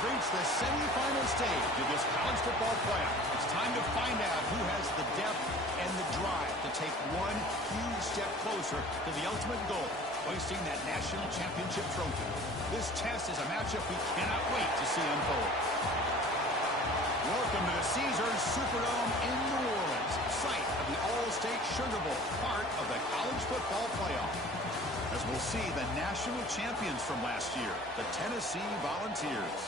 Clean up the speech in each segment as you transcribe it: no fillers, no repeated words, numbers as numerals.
have reached the semifinal stage of this college football playoff. It's time to find out who has the depth and the drive to take one huge step closer to the ultimate goal, hoisting that national championship trophy. This test is a matchup we cannot wait to see unfold. Welcome to the Caesars Superdome in New Orleans, site of the All-State Sugar Bowl, part of the college football playoff. As we'll see the national champions from last year, the Tennessee Volunteers,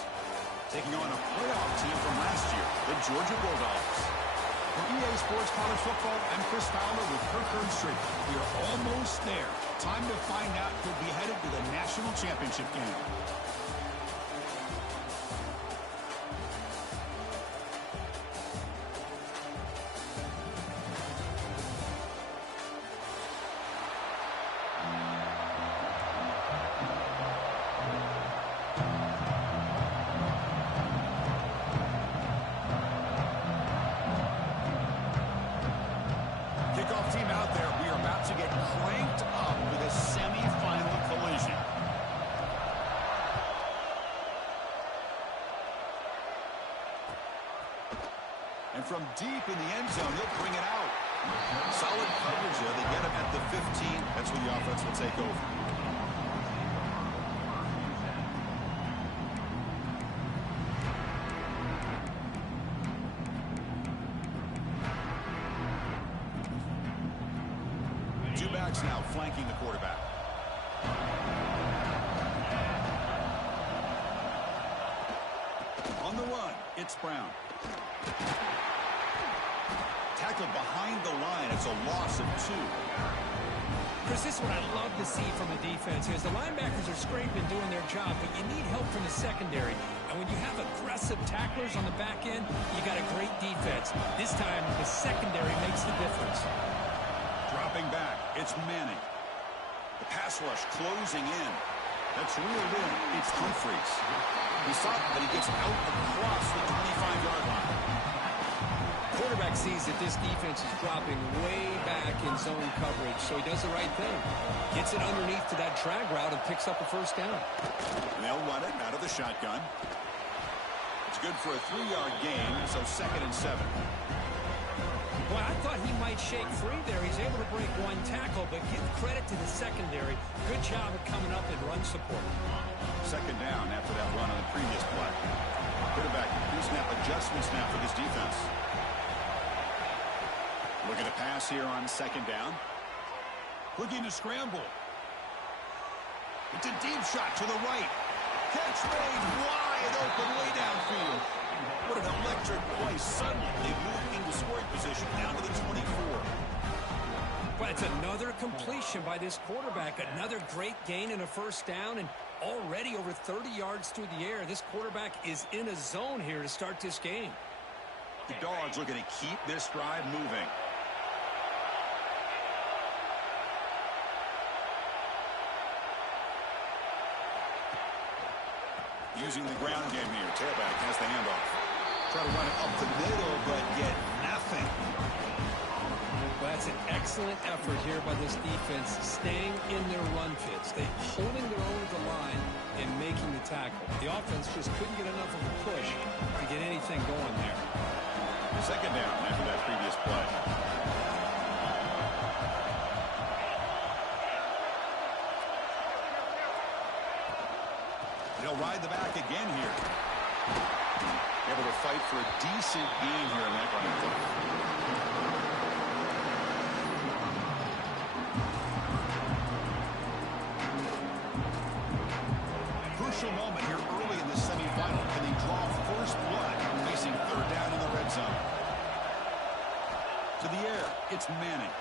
taking on a playoff team from last year, the Georgia Bulldogs. For EA Sports College Football, I'm Chris Fowler with Kirk Herbstreit. We are almost there. Time to find out who'll be headed to the national championship game. Kickoff team out there. We are about to get cranked up with a semifinal collision. And from deep in the end zone, he'll bring it out. Solid coverage there. They get him at the 15. That's where the offense will take over. Two backs now flanking the quarterback. On the run, it's Brown. Tackled behind the line. It's a loss of 2. Chris, this is what I love to see from the defense is the linebackers are scraping, doing their job, but you need help from the secondary. And when you have aggressive tacklers on the back end, you got a great defense. This time, the secondary makes the difference. Dropping back, it's Manning. The pass rush closing in. That's reeled in. It's Humphries. He saw it, but he gets out across the 25-yard line. Quarterback sees that this defense is dropping way back in zone coverage, so he does the right thing. Gets it underneath to that drag route and picks up a first down. And they'll run it out of the shotgun. It's good for a 3-yard gain, so 2nd and 7. Well, I thought he might shake free there. He's able to break one tackle, but give credit to the secondary. Good job of coming up in run support. 2nd down after that run on the previous play. Quarterback pre-snap adjustments now for this defense. Looking to pass here on 2nd down. Looking to scramble. It's a deep shot to the right. Catch made wide open way downfield. What an electric play. Suddenly they move into scoring position down to the 24. Well, it's another completion by this quarterback. Another great gain and a first down, and already over 30 yards through the air. This quarterback is in a zone here to start this game. The Dogs looking to keep this drive moving. Using the ground game here. Tailback has the handoff. Try to run it up the middle, but get nothing. Well, that's an excellent effort here by this defense, staying in their run fits. They're holding their own at the line and making the tackle. The offense just couldn't get enough of a push to get anything going there. 2nd down after that previous play. They'll ride the back again here. Able to fight for a decent gain here in that running play. Crucial moment here early in the semifinal. Can they draw first blood facing 3rd down in the red zone? To the air, it's Manning.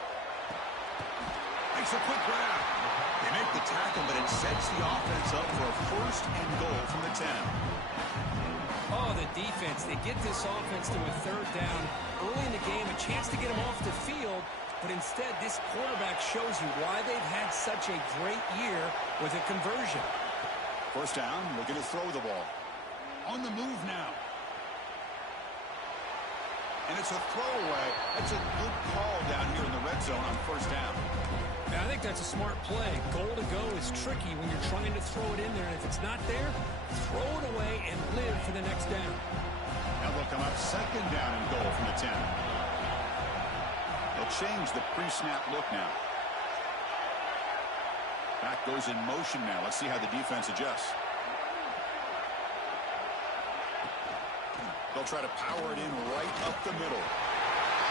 Makes a quick grab. They make the tackle, but it sets the offense up for a 1st and goal from the 10. Oh, the defense. They get this offense to a 3rd down early in the game, a chance to get them off the field, but instead this quarterback shows you why they've had such a great year with a conversion. 1st down, looking to throw the ball. On the move now. And it's a throwaway. That's a good call down here in the red zone on first down. Yeah, I think that's a smart play. Goal to go is tricky when you're trying to throw it in there. And if it's not there, throw it away and live for the next down. Now they'll come up second down and goal from the 10. They'll change the pre-snap look now. Back goes in motion now. Let's see how the defense adjusts. They'll try to power it in right up the middle.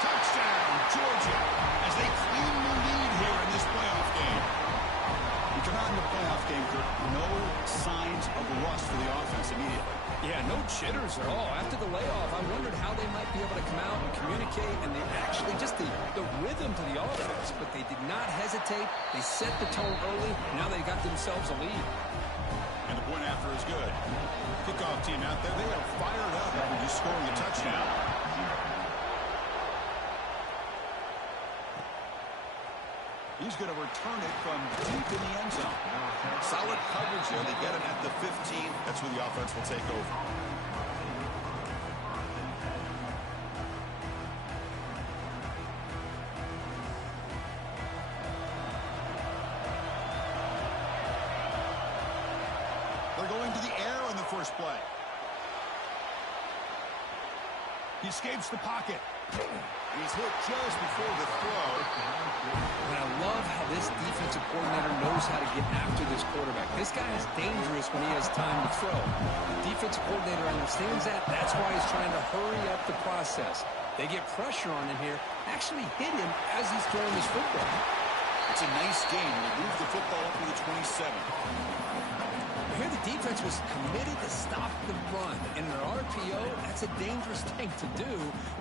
Touchdown, Georgia, as they clean the lead here in this playoff game. You come out in the playoff game, Kirk, no signs of rust for the offense immediately. Yeah, no jitters at all. After the layoff, I wondered how they might be able to come out and communicate, and they actually just the rhythm to the offense, but they did not hesitate. They set the tone early, and now they got themselves a lead. And the point after is good. Kickoff team out there, they are fired up after just scoring a touchdown. He's going to return it from deep in the end zone. Solid coverage there. They get him at the 15. That's where the offense will take over. They're going to the air on the first play. He escapes the pocket. He's hit just before the throw. And I love how this defensive coordinator knows how to get after this quarterback. This guy is dangerous when he has time to throw. The defensive coordinator understands that. That's why he's trying to hurry up the process. They get pressure on him here. Actually hit him as he's throwing this football. It's a nice game. They move the football up to the 27. Here the defense was committed to stop the run. In an RPO, that's a dangerous thing to do.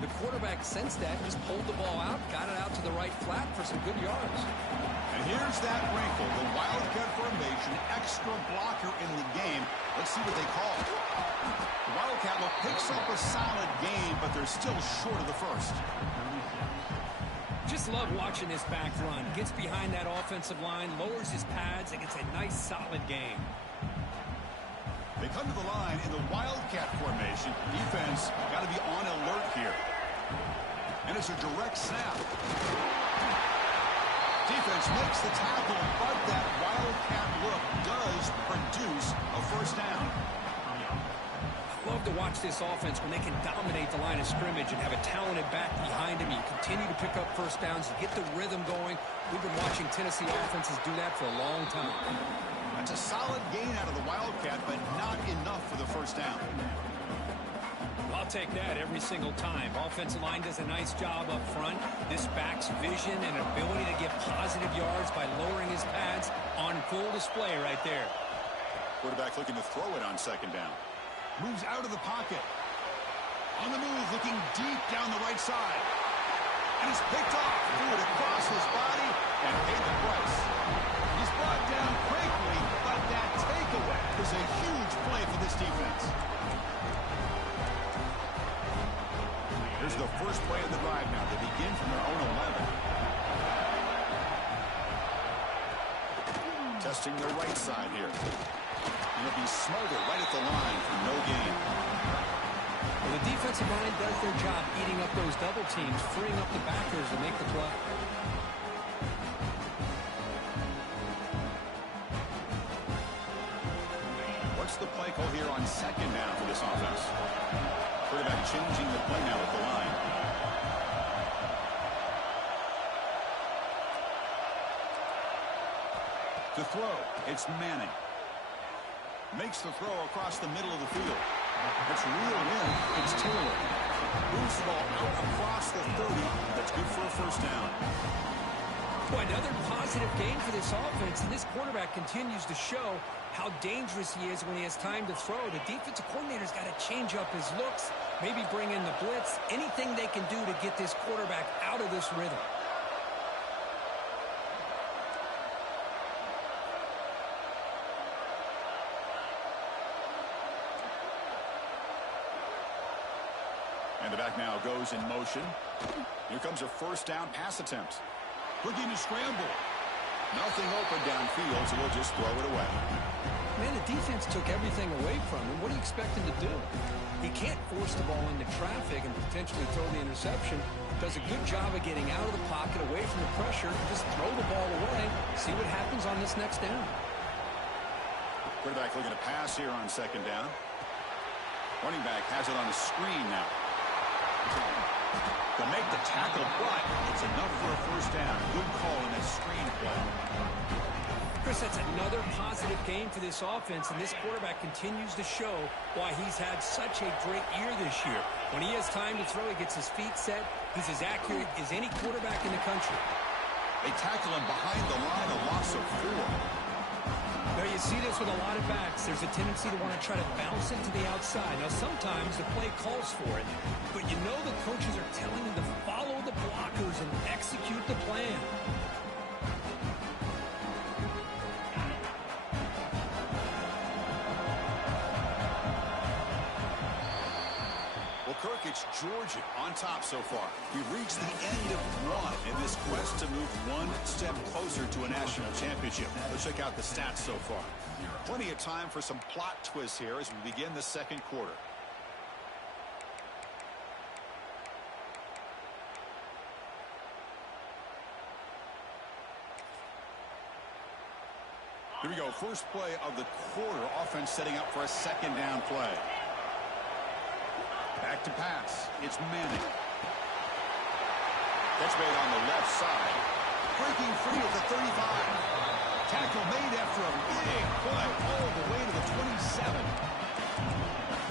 The quarterback sensed that, just pulled the ball out, got it out to the right flat for some good yards. And here's that wrinkle, the Wildcat formation, extra blocker in the game. Let's see what they call it. The Wildcat look picks up a solid game, but they're still short of the first. Just love watching this back run. Gets behind that offensive line, lowers his pads, and gets a nice solid game. They come to the line in the Wildcat formation. Defense got to be on alert here. And it's a direct snap. Defense makes the tackle, but that Wildcat look does produce a first down. I love to watch this offense when they can dominate the line of scrimmage and have a talented back behind him. You continue to pick up first downs, you get the rhythm going. We've been watching Tennessee offenses do that for a long time. That's a solid gain out of the Wildcat, but not enough for the first down. I'll take that every single time. Offensive line does a nice job up front. This back's vision and ability to get positive yards by lowering his pads on full display right there. Quarterback looking to throw it on second down. Moves out of the pocket. On the move, looking deep down the right side. And it's picked off. Threw it across his body and paid the price. He's brought down quickly, but that takeaway is a huge play for this defense. Here's the first play of the drive now. They begin from their own 11. Testing the right side here. And it'll be smothered right at the line for no gain. Well, the defensive line does their job eating up those double teams, freeing up the backers to make the play. What's the play call here on second down for this offense? Quarterback changing the play now at the line. To throw, it's Manning. Makes the throw across the middle of the field. It's reeled in. It's Taylor. Moves the ball out across the 30. That's good for a first down. Boy, another positive game for this offense, and this quarterback continues to show how dangerous he is when he has time to throw. The defensive coordinator's got to change up his looks, maybe bring in the blitz, anything they can do to get this quarterback out of this rhythm. And the back now goes in motion. Here comes a first down pass attempt. Looking to scramble. Nothing open downfield, so we'll just throw it away. Man, the defense took everything away from him. What do you expect him to do? He can't force the ball into traffic and potentially throw the interception. Does a good job of getting out of the pocket, away from the pressure, just throw the ball away, see what happens on this next down. Quarterback looking to pass here on second down. Running back has it on the screen now. To make the tackle, but it's enough for a first down. Good call in that screen play. Chris, that's another positive game for this offense, and this quarterback continues to show why he's had such a great year this year. When he has time to throw, he gets his feet set. He's as accurate as any quarterback in the country. They tackle him behind the line, a loss of 4. Now, you see this with a lot of backs. There's a tendency to want to try to bounce it to the outside. Now, sometimes the play calls for it, but you know the coaches are telling them to follow the blockers and execute the plan. Well, Kirk, it's Georgia on top so far. We've reached the end of one in this quest to move one step closer to a national championship. Let's check out the stats so far. Plenty of time for some plot twists here as we begin the second quarter. Here we go. First play of the quarter. Offense setting up for a second down play. Back to pass. It's Manning. Catch made on the left side. Breaking free at the 35. Tackle made after a big play all the way to the 27.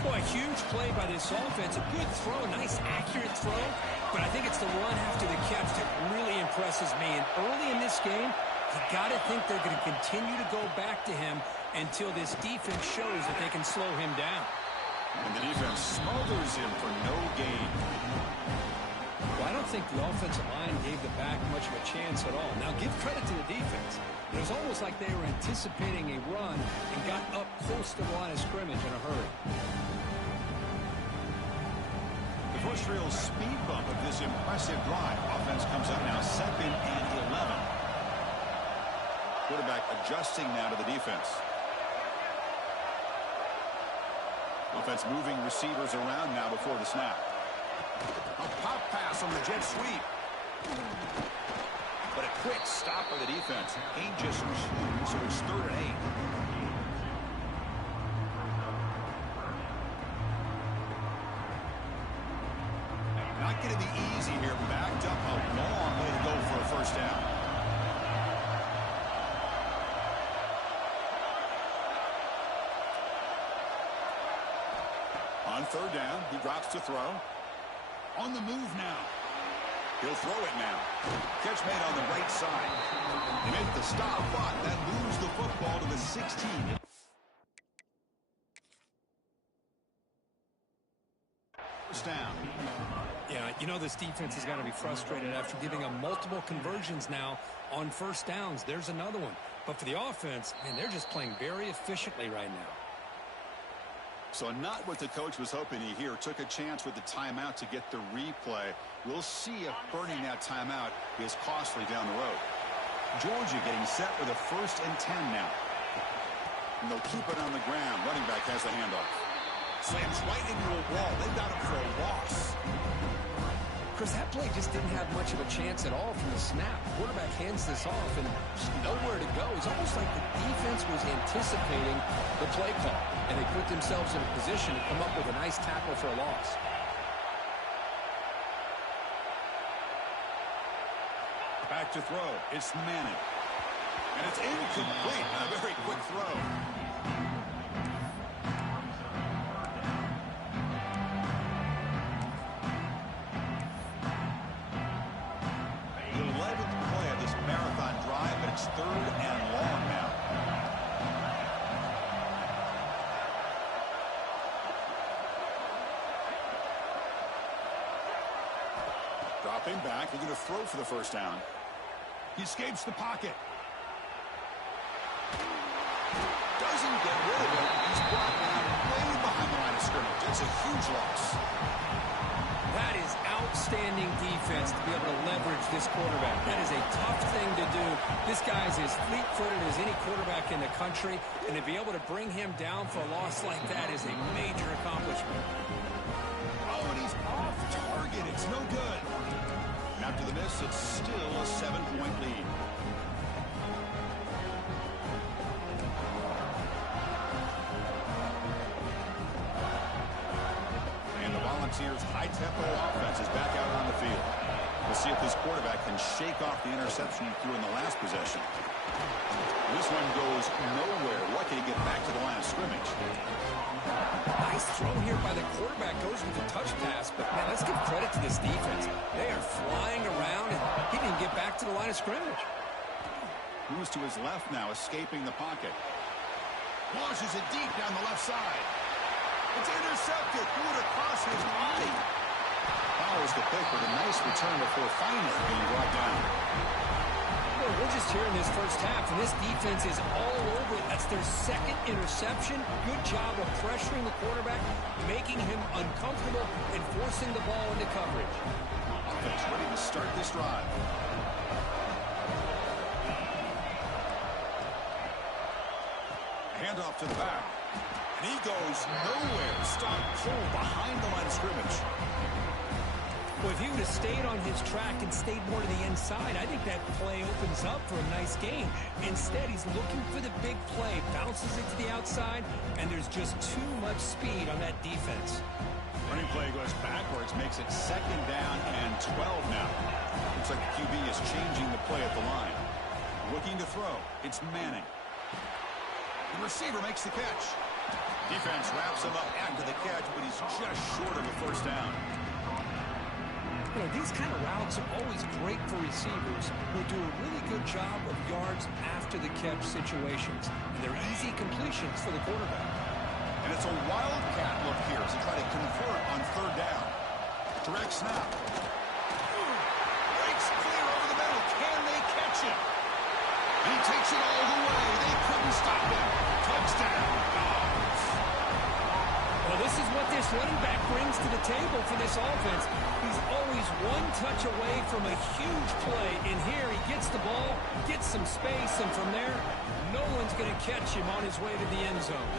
Boy, a huge play by this offense. A good throw, a nice accurate throw. But I think it's the run after the catch that really impresses me. And early in this game, you got to think they're going to continue to go back to him until this defense shows that they can slow him down. And the defense smothers him for no gain. Well, I don't think the offensive line gave the back much of a chance at all. Now, give credit to the defense. It was almost like they were anticipating a run and got up close to the line of scrimmage in a hurry. The first real speed bump of this impressive drive. Offense comes up now 2nd and 11. Quarterback adjusting now to the defense. Offense moving receivers around now before the snap. A pop pass on the jet sweep. But a quick stop by the defense. Ain't just so it's 3rd and 8. Not going to be easy here. Backed up a long way to go for a first down. On 3rd down, he drops to throw. On the move now. He'll throw it now. Catch made on the right side. They make the stop, but that moves the football to the 16. First down. Yeah, you know this defense has got to be frustrated after giving them multiple conversions now on first downs. There's another one. But for the offense, man, they're just playing very efficiently right now. So not what the coach was hoping to hear. Took a chance with the timeout to get the replay. We'll see if burning that timeout is costly down the road. Georgia getting set with a 1st and 10 now. And they'll keep it on the ground. Running back has the handoff. Slams right into a wall. They've got him for a loss. Chris, that play just didn't have much of a chance at all from the snap. Quarterback hands this off and just nowhere to go. It's almost like the defense was anticipating the play call, and they put themselves in a position to come up with a nice tackle for a loss. Back to throw. It's Manning. And it's incomplete. A very quick throw. The 11th play of this marathon drive, but it's 3rd and long now. Dropping back, they're going to throw for the first down. He escapes the pocket. Doesn't get rid of it. He's brought down way behind the line of scrimmage. It's a huge loss. That is outstanding defense. defense to be able to leverage this quarterback. That is a tough thing to do. This guy's as fleet-footed as any quarterback in the country, and to be able to bring him down for a loss like that is a major accomplishment. Oh, and he's off target. It's no good. And after the miss, it's still a 7-point lead. Volunteers' high-tempo offense is back out on the field. We'll see if this quarterback can shake off the interception he threw in the last possession. This one goes nowhere. Lucky to get back to the line of scrimmage. Nice throw here by the quarterback. Goes with the touch pass. But, man, let's give credit to this defense. They are flying around, and he didn't get back to the line of scrimmage. Moves to his left now, escaping the pocket. Launches it deep down the left side. It's intercepted. Threw it across his body. Follows the pick with a nice return before finally being brought down. Well, we're just here in this first half, and this defense is all over it. That's their second interception. Good job of pressuring the quarterback, making him uncomfortable, and forcing the ball into coverage. Offense ready to start this drive. Handoff to the back. And he goes nowhere. Stop pulled behind the line of scrimmage. Well, if he would have stayed on his track and stayed more to the inside, I think that play opens up for a nice gain. Instead, he's looking for the big play, bounces it to the outside, and there's just too much speed on that defense. Running play goes backwards, makes it 2nd down and 12 now. Looks like the QB is changing the play at the line. Looking to throw. It's Manning. The receiver makes the catch. Defense wraps him up after the catch, but he's just short of a first down. You know, these kind of routes are always great for receivers who do a really good job of yards after the catch situations. And they're easy completions for the quarterback. And it's a wildcat look here as they try to convert on 3rd down. Direct snap. Breaks clear over the middle. Can they catch him? And he takes it all the way. They couldn't stop him. Touchdown. Well, this is what this running back brings to the table for this offense. He's always one touch away from a huge play. And here he gets the ball, gets some space, and from there, no one's going to catch him on his way to the end zone.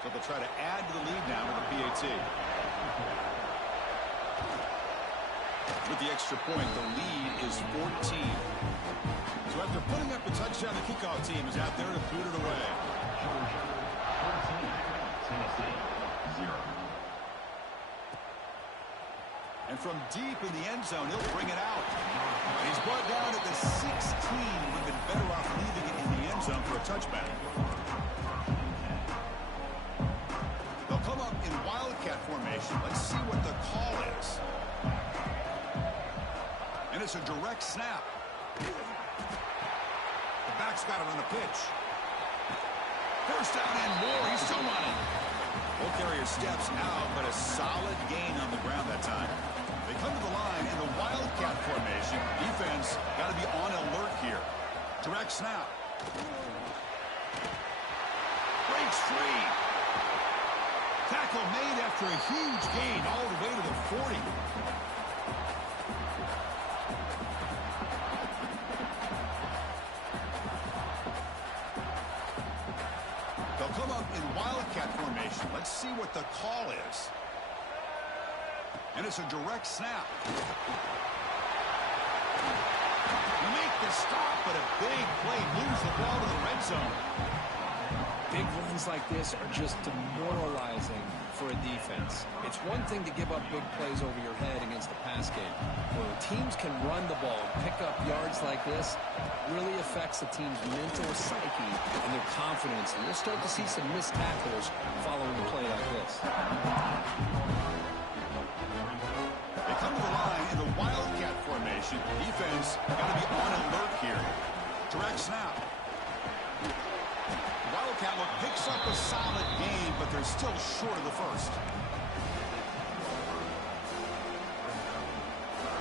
So they'll try to add to the lead now with the PAT. With the extra point, the lead is 14. So after putting up a touchdown, the kickoff team is out there to boot it away. And from deep in the end zone, he'll bring it out. And he's brought down at the 16. Would have been better off leaving it in the end zone for a touchback. They'll come up in wildcat formation. Let's see what the call is. And it's a direct snap. The back's got it on the pitch. First down and more. He's still running. Ball carrier steps out, but a solid gain on the ground that time. They come to the line in the wildcat formation. Defense got to be on alert here. Direct snap. Breaks free. Tackle made after a huge gain all the way to the 40. They'll come up in wildcat formation. Let's see what the call is. And it's a direct snap. You make the stop, but a big play moves the ball to the red zone. Big runs like this are just demoralizing for a defense. It's one thing to give up big plays over your head against the pass game. When teams can run the ball, pick up yards like this, really affects a team's mental psyche and their confidence. And you'll start to see some missed tackles following a play like this. They come to the line in the wildcat formation. Defense got to be on alert here. Direct snap. Wildcat look picks up a solid gain, but they're still short of the first.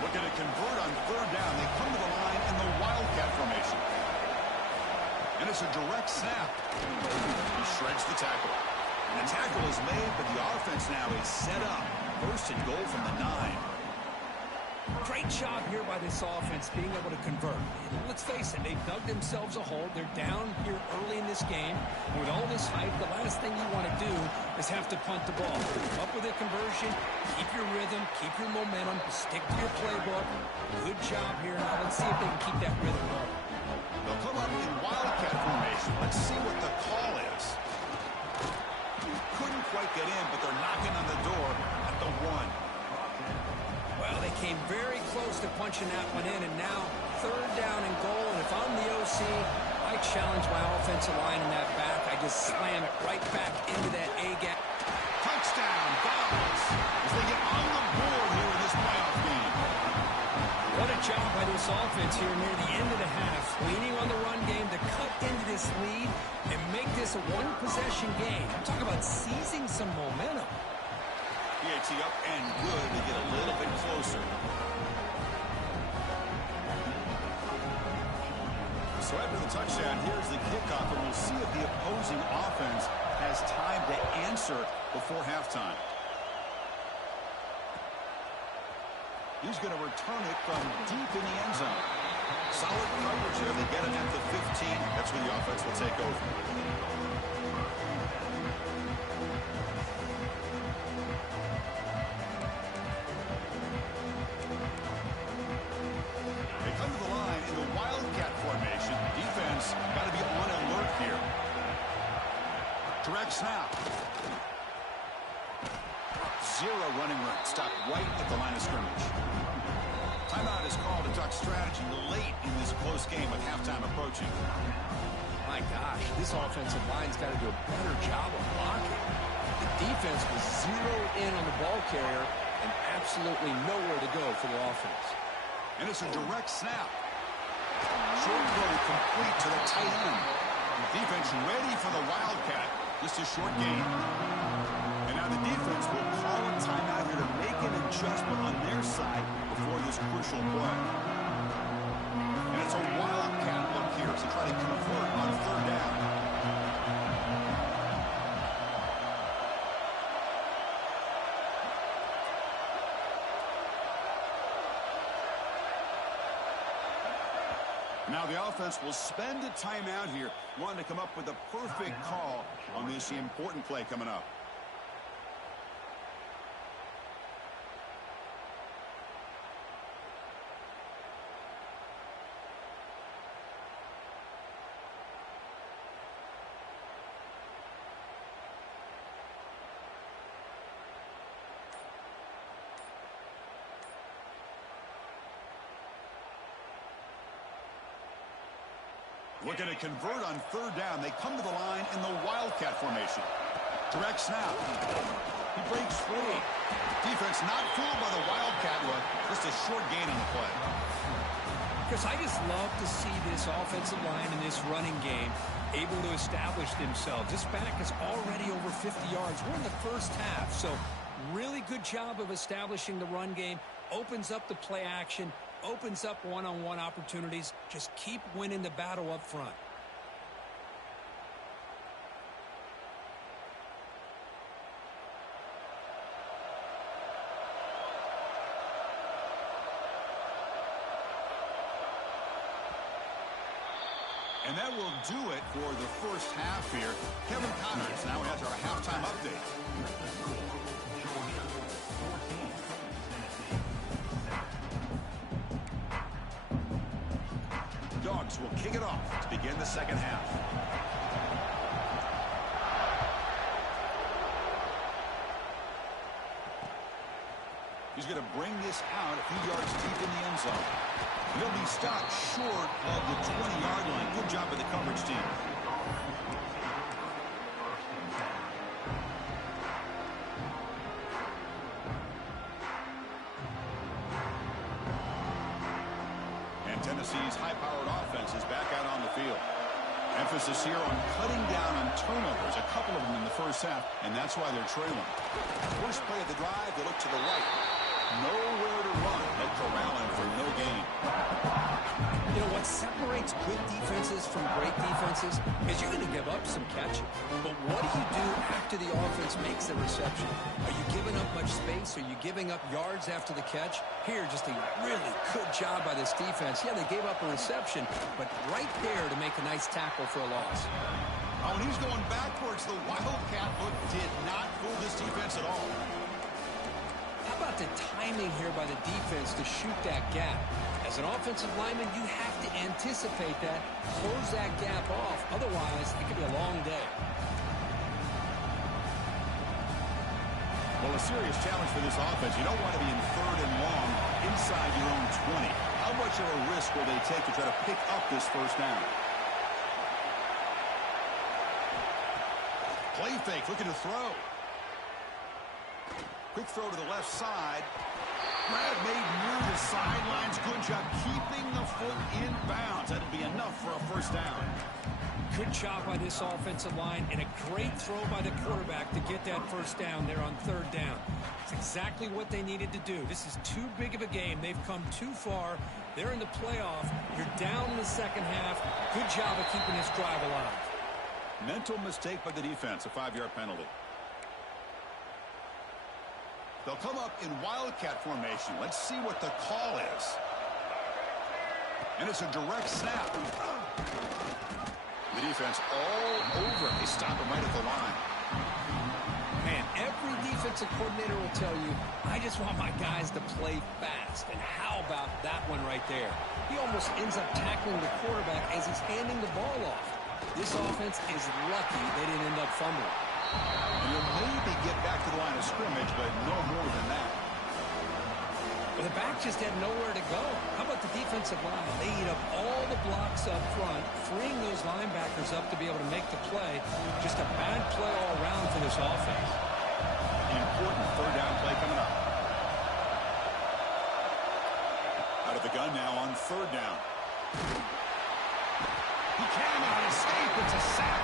Looking to convert on 3rd down. They come to the line in the wildcat formation. And it's a direct snap. He shreds the tackle. And the tackle is made, but the offense now is set up. First and goal from the 9. Great job here by this offense being able to convert. Let's face it, they've dug themselves a hole. They're down here early in this game. And with all this hype, the last thing you want to do is have to punt the ball. Come up with a conversion, keep your rhythm, keep your momentum, stick to your playbook. Good job here. Now let's see if they can keep that rhythm going. They'll come up in wildcat formation. Let's see what the call is. Couldn't quite get in, but they're knocking on the door at the 1. Well, they came very close to punching that one in, and now third down and goal. And if I'm the OC, I challenge my offensive line in that back. I just slam it right back into that A-gap. Touchdown, Browns, as they get on the board here in this playoff game. What a job by this offense here near the end of the half, leaning on the run game to cut into this lead and make this a one-possession game. I'm talking about seizing some momentum. PAT up and good to get a little bit closer. So after the touchdown, here's the kickoff, and we'll see if the opposing offense has time to answer before halftime. He's going to return it from deep in the end zone. Solid coverage here. They get him at the 15. That's when the offense will take over. Direct snap. Zero running room. Stopped right at the line of scrimmage. Timeout is called to talk strategy late in this close game with halftime approaching. My gosh, this offensive line's got to do a better job of blocking. The defense was zeroed in on the ball carrier and absolutely nowhere to go for the offense. And it's a direct snap. Short throw complete to the tight end. Defense ready for the Wildcat. Just a short gain. And now the defense will call a timeout here to make an adjustment on their side before this crucial play. And it's a Wildcat look here to try to convert on third down. Now the offense will spend a timeout here, wanting to come up with a perfect call on this important play coming up. Looking to convert on third down. They come to the line in the Wildcat formation. Direct snap. He breaks free. Defense not fooled by the Wildcat look. Just a short gain on the play. Chris, I just love to see this offensive line in this running game able to establish themselves. This back is already over 50 yards. We're in the first half, so really good job of establishing the run game. Opens up the play action. Opens up one-on-one opportunities. Just keep winning the battle up front. And that will do it for the first half here. Kevin Connors now has our halftime update. Dogs will kick it off to begin the second half. He's going to bring this out a few yards deep in the end zone. He'll be stopped short of the 20-yard line. Good job by the coverage team. Tennessee's high-powered offense is back out on the field. Emphasis here on cutting down on turnovers, a couple of them in the first half, and that's why they're trailing. First play of the drive, they look to the right. Nowhere to run. They'll corral him for no gain. You know, what separates good defenses from great defenses is you're going to give up some catching. But what do you do after the offense makes the reception? Are you giving up much space? Are you giving up yards after the catch? Here, just a really good job by this defense. Yeah, they gave up a reception, but right there to make a nice tackle for a loss. Oh, and he's going backwards. The Wildcat look did not fool this defense at all. How about the timing here by the defense to shoot that gap? As an offensive lineman, you have to anticipate that, close that gap off. Otherwise, it could be a long day. Well, a serious challenge for this offense. You don't want to be in 3rd and long inside your own 20. How much of a risk will they take to try to pick up this first down? Play fake, looking to throw. Quick throw to the left side. Grab made near the sidelines. Good job keeping the foot in bounds. That'll be enough for a first down. Good job by this offensive line and a great throw by the quarterback to get that first down there on 3rd down. It's exactly what they needed to do. This is too big of a game. They've come too far. They're in the playoff. You're down in the second half. Good job of keeping this drive alive. Mental mistake by the defense, a 5-yard penalty. They'll come up in Wildcat formation. Let's see what the call is. And it's a direct snap. The defense all over. They stop him right at the line. Man, every defensive coordinator will tell you, I just want my guys to play fast. And how about that one right there? He almost ends up tackling the quarterback as he's handing the ball off. This offense is lucky they didn't end up fumbling. And you'll maybe get back to the line of scrimmage, but no more than that. But the back just had nowhere to go. How about the defensive line? They eat up all the blocks up front, freeing those linebackers up to be able to make the play. Just a bad play all around for this offense. Important 3rd down play coming up. Out of the gun now on 3rd down. He cannot escape. It's a sack.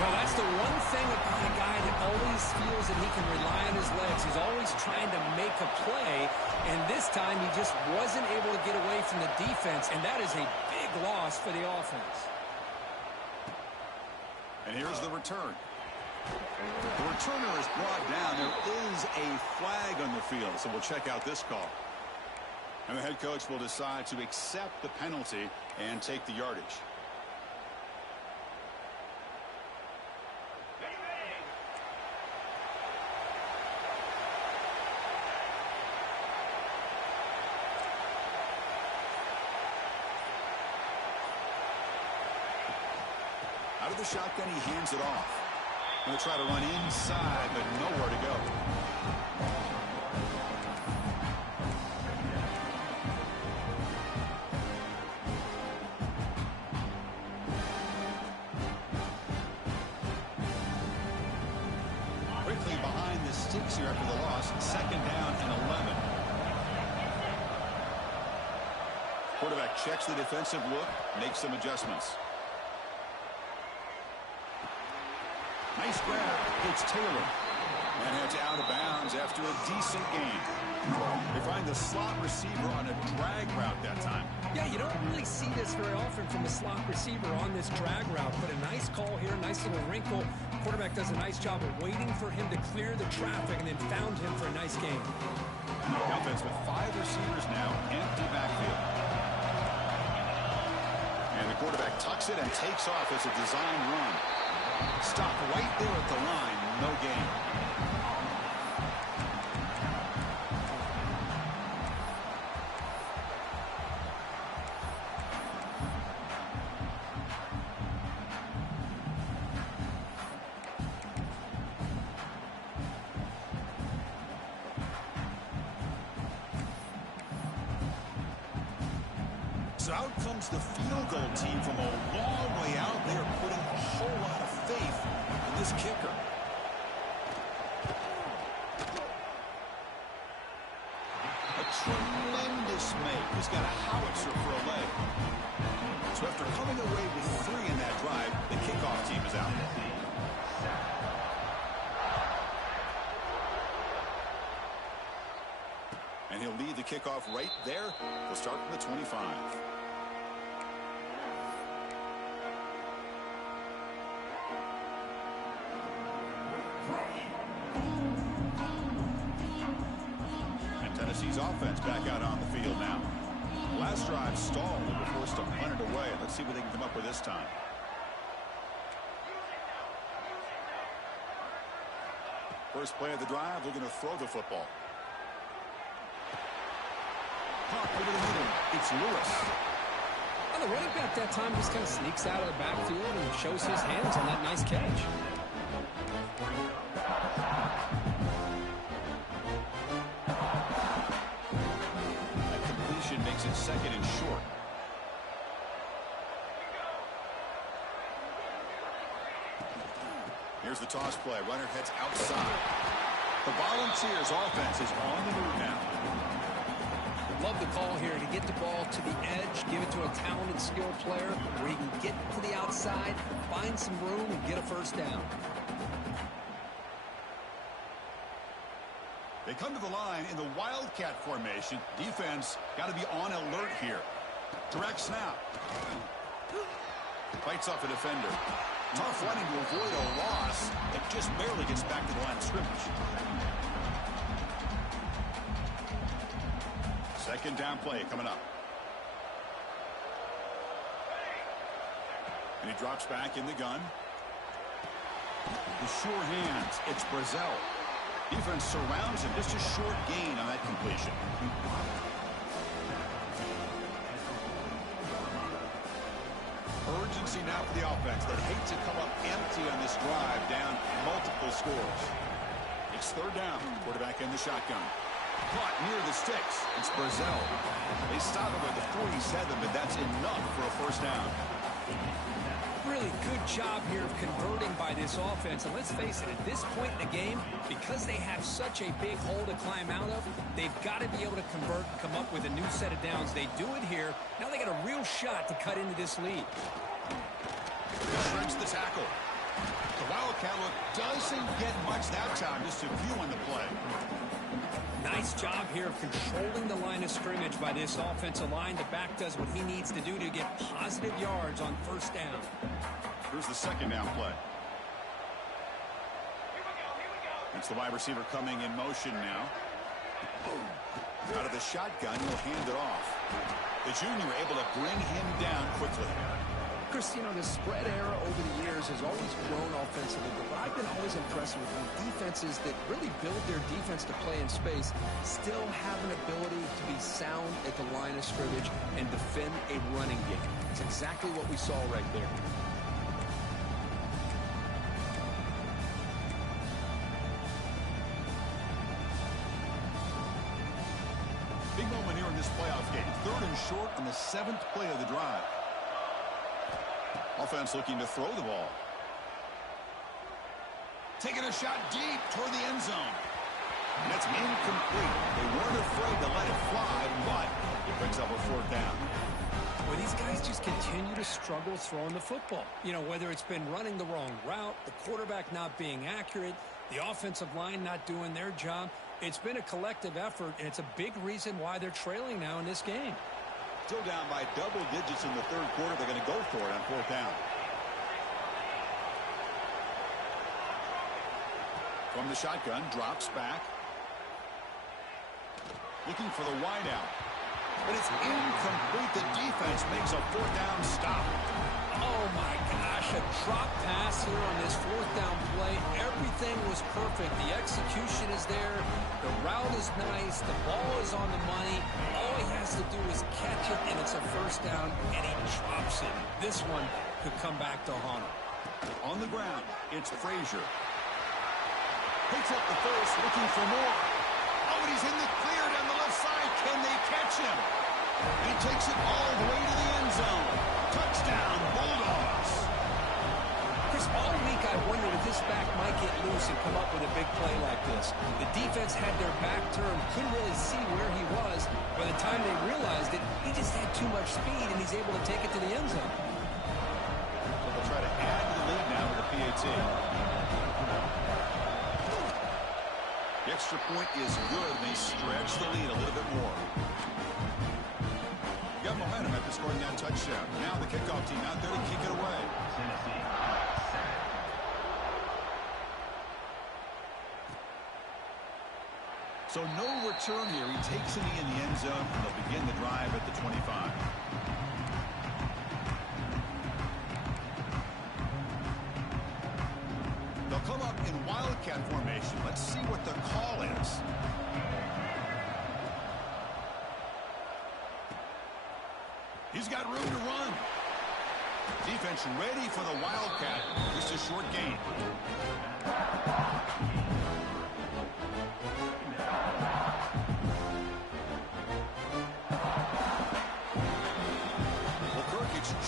Well, that's the one thing about a guy that always feels that he can rely on his legs. He's always trying to make a play, and this time he just wasn't able to get away from the defense, and that is a big loss for the offense. And here's the return. The returner is brought down. There is a flag on the field, so we'll check out this call. And the head coach will decide to accept the penalty and take the yardage. Out of the shotgun, he hands it off. Going to try to run inside, but nowhere to go. Quickly behind the sticks here after the loss. 2nd down and 11. Quarterback checks the defensive look, makes some adjustments. Nice grab. It's Taylor. And heads out of bounds after a decent gain. They find the slot receiver on a drag route that time. Yeah, you don't really see this very often from a slot receiver on this drag route, but a nice call here, nice little wrinkle. Quarterback does a nice job of waiting for him to clear the traffic and then found him for a nice gain. The offense with 5 receivers now, empty backfield. And the quarterback tucks it and takes off as a design run. Stopped right there at the line. No gain. So out comes the field goal team from a long way out. They are putting a whole lot of faith in this kicker. A tremendous make. He's got a howitzer for a leg. So after coming away with 3 in that drive, the kickoff team is out. kick off right there. They'll start from the 25. And Tennessee's offense back out on the field now. Last drive stalled and were forced to punt it away. Let's see what they can come up with this time. First play of the drive, they're going to throw the football. Pop over the middle. It's Lewis. Well, the running back that time just kind of sneaks out of the backfield and shows his hands on that nice catch. That completion makes it second and short. Here's the toss play. Runner heads outside. The Volunteers offense is on the move now. Love the call here to get the ball to the edge, give it to a talented, skilled player where he can get to the outside, find some room, and get a first down. They come to the line in the Wildcat formation. Defense got to be on alert here. Direct snap. Fights off a defender. Tough running to avoid a loss that just barely gets back to the line of scrimmage. Second down play coming up. And he drops back in the gun. The sure hands. It's Brazzell. Defense surrounds him. Just a short gain on that completion. Urgency now for the offense that hate to come up empty on this drive, down multiple scores. It's third down. Quarterback in the shotgun. Caught near the sticks. It's Brazzell. They stop him at the 47, but that's enough for a first down. Really good job here of converting by this offense. And let's face it, at this point in the game, because they have such a big hole to climb out of, they've got to be able to convert and come up with a new set of downs. They do it here. Now they got a real shot to cut into this lead. Shreds the tackle. The Wildcat look doesn't get much that time. Just a few on the play. Nice job here of controlling the line of scrimmage by this offensive line. The back does what he needs to do to get positive yards on first down. Here's the second down play. It's the wide receiver coming in motion now. Out of the shotgun, he'll hand it off. The junior able to bring him down quickly. Chris, the spread era over the years has always grown offensively, but I've been always impressed with defenses that really build their defense to play in space, still have an ability to be sound at the line of scrimmage and defend a running game. It's exactly what we saw right there. Big moment here in this playoff game. Third and short on the 7th play of the drive. Offense looking to throw the ball. Taking a shot deep toward the end zone. And that's incomplete. They weren't afraid to let it fly, but it brings up a fourth down. Well, these guys just continue to struggle throwing the football. Whether it's been running the wrong route, the quarterback not being accurate, the offensive line not doing their job. It's been a collective effort, and it's a big reason why they're trailing now in this game. Still down by double digits in the third quarter. They're going to go for it on fourth down. From the shotgun, drops back. Looking for the wideout. But it's incomplete. The defense makes a fourth down stop. Oh, my gosh. A drop pass here on this fourth down play. Everything was perfect. The execution is there. The route is nice. The ball is on the money. All he has to do is catch it, and it's a first down, and he drops it. This one could come back to haunt him. On the ground, it's Frazier. Picks up the first, looking for more. Oh, and he's in the clear down the left side. Can they catch him? He takes it all the way to the end zone. Touchdown, Bulldogs. Chris, all week I wondered if this back might get loose and come up with a big play like this. The defense had their back turned, couldn't really see where he was. By the time they realized it, he just had too much speed, and he's able to take it to the end zone. So they'll try to add to the lead now with the PAT. The extra point is good, and they stretch the lead a little bit more. scoring that touchdown. Now the kickoff team out there to kick it away. So no return here. He takes it in the end zone, and they'll begin the drive at the 25. They'll come up in wildcat formation. Let's see what the call is. He's got room to run. Defense ready for the wildcat. Just a short gain.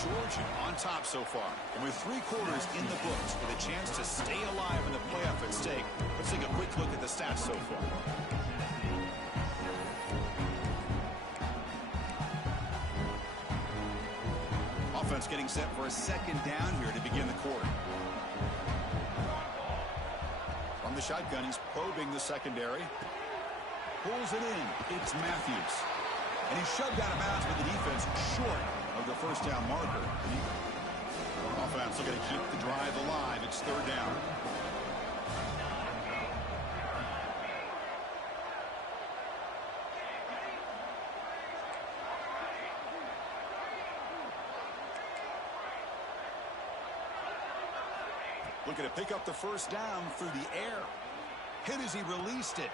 Georgia on top so far. And with 3 quarters in the books with a chance to stay alive in the playoff at stake, let's take a quick look at the stats so far. Offense getting set for a second down here to begin the quarter. From the shotgun, he's probing the secondary. Pulls it in. It's Matthews. And he's shoved out of bounds with the defense short of the first down marker. Offense looking to keep the drive alive. It's 3rd down. Looking to pick up the first down through the air. Hit as he released it.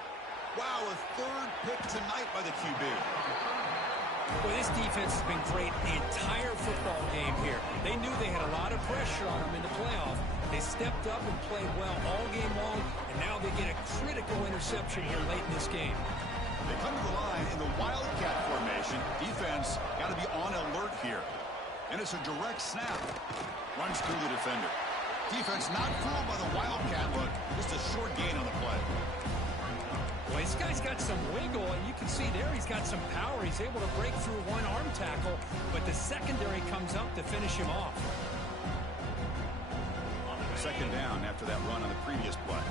Wow, a 3rd pick tonight by the QB. Well, this defense has been great the entire football game here. They knew they had a lot of pressure on them in the playoff. They stepped up and played well all game long, and now they get a critical interception here late in this game. They come to the line in the wildcat formation. Defense got to be on alert here. And it's a direct snap. Runs through the defender. Defense not fooled by the wildcat look. Just a short gain on the play. Well, this guy's got some wiggle, and you can see there he's got some power. He's able to break through one arm tackle, but the secondary comes up to finish him off. Second down after that run on the previous play.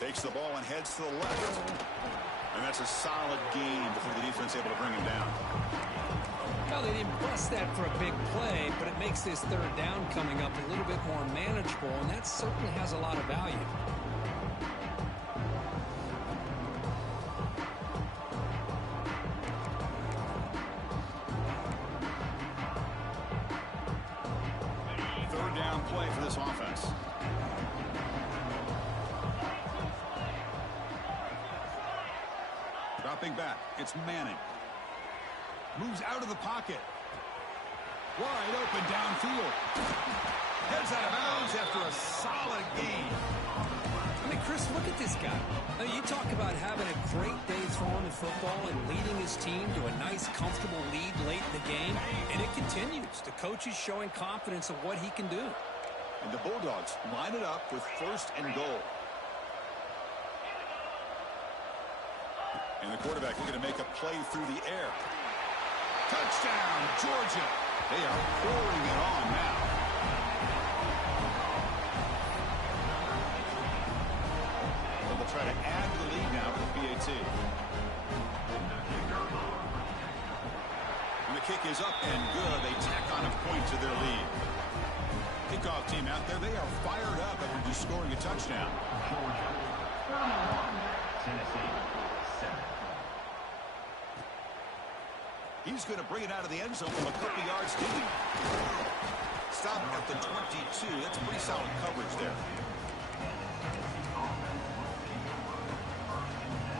Takes the ball and heads to the left. And that's a solid gain before the defense able to bring him down. Well, they didn't bust that for a big play, but it makes this 3rd down coming up a little bit more manageable, and that certainly has a lot of value. Third down play for this offense. Dropping back, it's Manning. Moves out of the pocket. Wide open downfield. Heads out of bounds after a solid gain. I mean, Chris, look at this guy. I mean, you talk about having a great day throwing the football and leading his team to a nice, comfortable lead late in the game, and it continues. The coach is showing confidence of what he can do. And the Bulldogs line it up with 1st and goal. And the quarterback looking to make a play through the air. Touchdown, Georgia. They are pouring it on now. And they'll try to add to the lead now with the PAT. And the kick is up and good. They tack on a point to their lead. Kickoff team out there. They are fired up after just scoring a touchdown. Tennessee. He's going to bring it out of the end zone from a couple yards deep. Stop at the 22. That's pretty solid coverage there.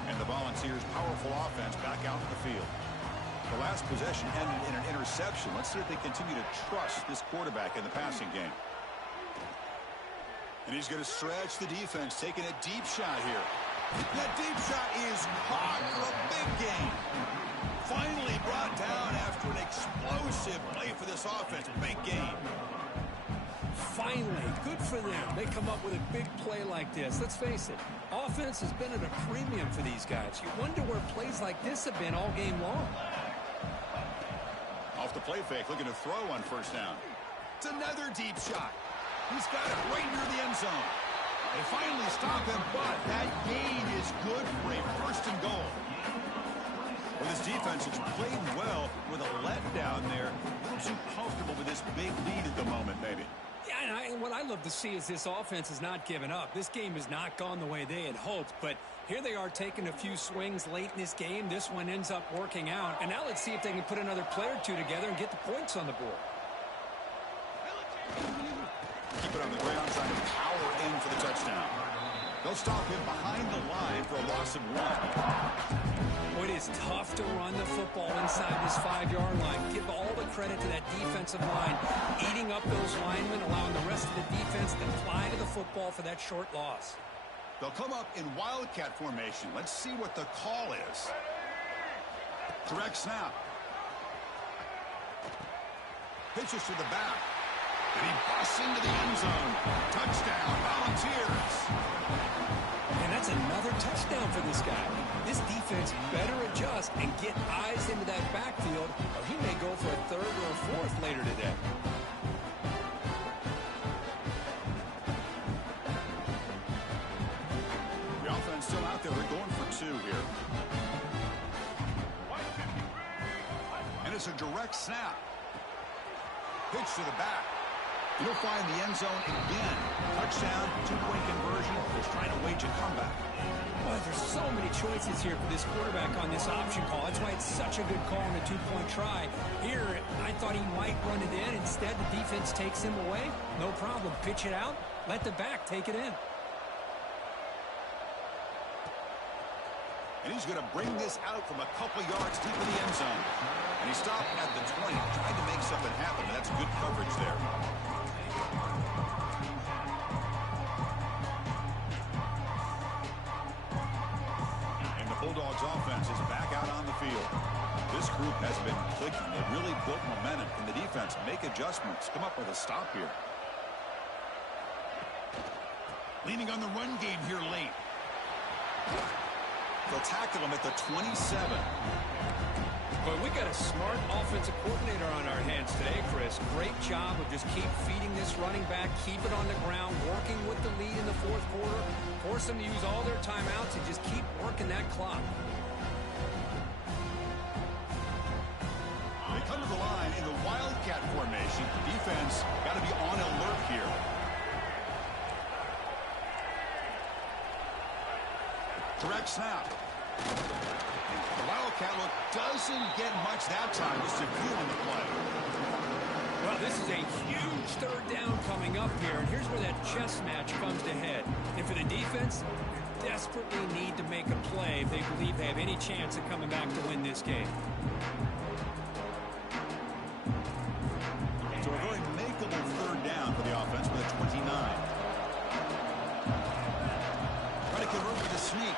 And the Volunteers' powerful offense back out in the field. The last possession ended in an interception. Let's see if they continue to trust this quarterback in the passing game. And he's going to stretch the defense, taking a deep shot here. That deep shot is caught for a big gain. Finally brought down after an explosive play for this offense. Big game. Finally, good for them. They come up with a big play like this. Let's face it, offense has been at a premium for these guys. You wonder where plays like this have been all game long. Off the play fake, looking to throw on 1st down. It's another deep shot. He's got it right near the end zone. They finally stop him, but that gain is good for a first and goal. Well, this defense has played well with a letdown there. A little too comfortable with this big lead at the moment, maybe. Yeah, and what I love to see is this offense has not given up. This game has not gone the way they had hoped, but here they are taking a few swings late in this game. This one ends up working out, and now let's see if they can put another play or two together and get the points on the board. Keep it on the ground, trying to power in for the touchdown. They'll stop him behind the line for a loss of 1. It is tough to run the football inside this 5-yard line. Give all the credit to that defensive line, eating up those linemen, allowing the rest of the defense to fly to the football for that short loss. They'll come up in wildcat formation. Let's see what the call is. Direct snap. Pitches to the back. And he busts into the end zone. Touchdown, Volunteers. And that's another touchdown for this guy. This defense better adjust and get eyes into that backfield, or he may go for a third or a fourth later today. The offense still out there. They're going for 2 here. And it's a direct snap. Pitch to the back. He'll find the end zone again. Touchdown, 2-point conversion. He's trying to wage a comeback. Well, there's so many choices here for this quarterback on this option call. That's why it's such a good call on the 2-point try. Here, I thought he might run it in. Instead, the defense takes him away. No problem. Pitch it out. Let the back take it in. And he's going to bring this out from a couple yards deep in the end zone. And he stopped at the 20, trying to make something happen. And that's good coverage there. Bulldogs offense is back out on the field. This group has been clicking. They've really built momentum. And the defense make adjustments. Come up with a stop here. Leaning on the run game here late. They'll tackle him at the 27. But we got a smart offensive coordinator on our hands today, Chris. Great job of just keep feeding this running back, keep it on the ground, working with the lead in the fourth quarter, force them to use all their timeouts and just keep working that clock. They come to the line in the wildcat formation. The defense got to be on alert here. Direct snap. The wildcat look doesn't get much that time. Just a few on the play. Well, this is a huge third down coming up here, and here's where that chess match comes to head. And for the defense, they desperately need to make a play if they believe they have any chance of coming back to win this game. So a very makeable third down for the offense with a 29. Try to convert with a sneak.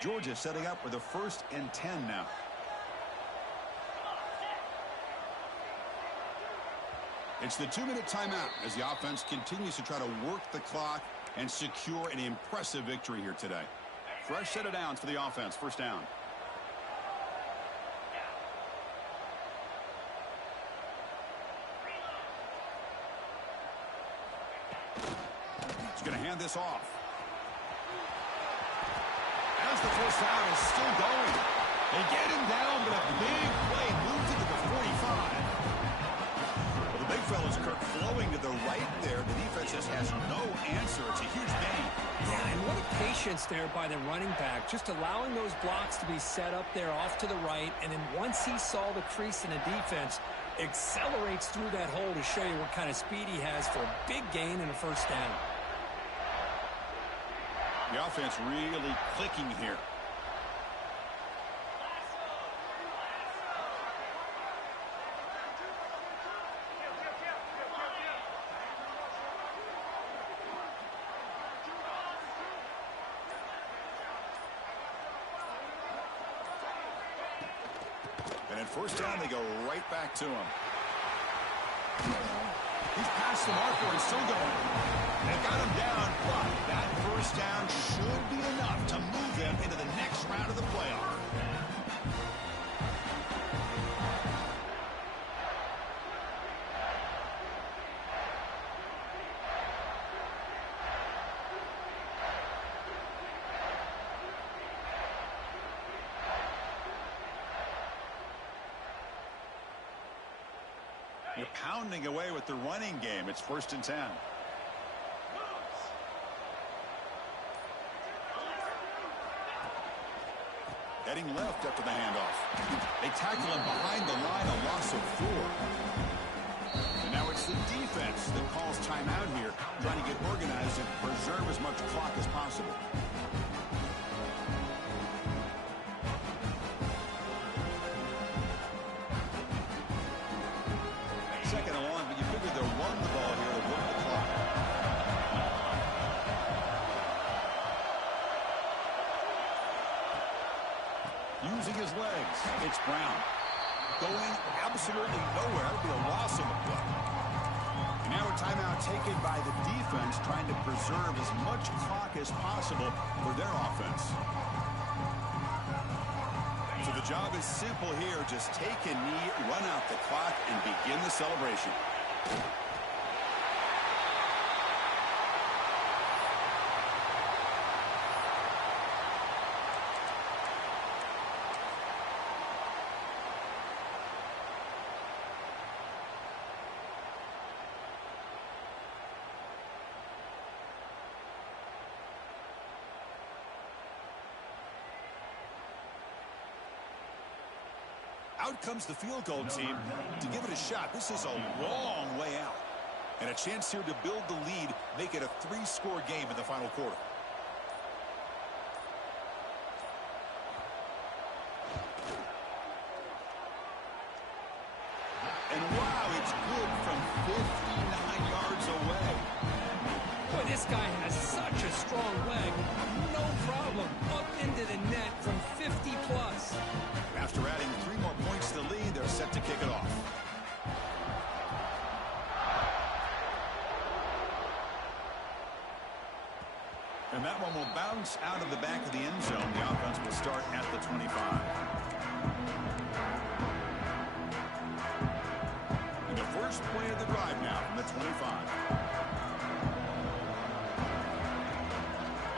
Georgia setting up for the 1st and 10 now. It's the 2-minute timeout as the offense continues to try to work the clock and secure an impressive victory here today. Fresh set of downs for the offense. First down. He's going to hand this off. As the first down is still going. They get him down, but a big play moves into the 45. Well, the big fella's Kirk flowing to the right there. The defense just has no answer. It's a huge gain. Yeah, and what a patience there by the running back, just allowing those blocks to be set up there off to the right, and then once he saw the crease in the defense, accelerates through that hole to show you what kind of speed he has for a big gain and a first down. The offense really clicking here. And at first down, they go right back to him. He's past the marker and still going. They got him down, but that first down should be enough to move them into the next round of the playoff. They're pounding away with the running game. It's 1st and 10. Heading left after the handoff. They tackle him behind the line, a loss of 4. And now it's the defense that calls timeout here, trying to get organized and preserve as much clock as possible. Second and long, but you figure they'll run the ball here to work the clock. Using his legs, it's Brown. Going absolutely nowhere, it'll be a loss on the play. And now a timeout taken by the defense, trying to preserve as much clock as possible for their offense. So the job is simple here. Just take a knee, run out the clock, and begin the celebration. Out comes the field goal team to give it a shot. This is a long way out. And a chance here to build the lead, make it a 3-score game in the final quarter. And wow, it's good from 59 yards away. Boy, this guy has such a strong leg. No problem. Up into the net from 50 plus. After adding 3 more points to the lead, they're set to kick it off. And that one will bounce out of the back of the end zone. The offense will start at the 25. And the first play of the drive now from the 25.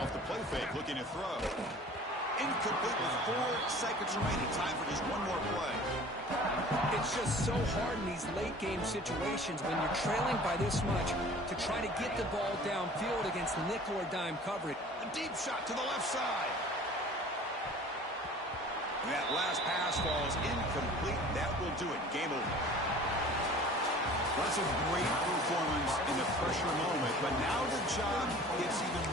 Off the play fake, looking to throw. Incomplete with 4 seconds remaining. Time for just one more play. It's just so hard in these late-game situations when you're trailing by this much to try to get the ball downfield against nickel or dime coverage. A deep shot to the left side. And that last pass falls incomplete. That will do it. Game over. That's a great performance in a pressure moment, but now the job gets even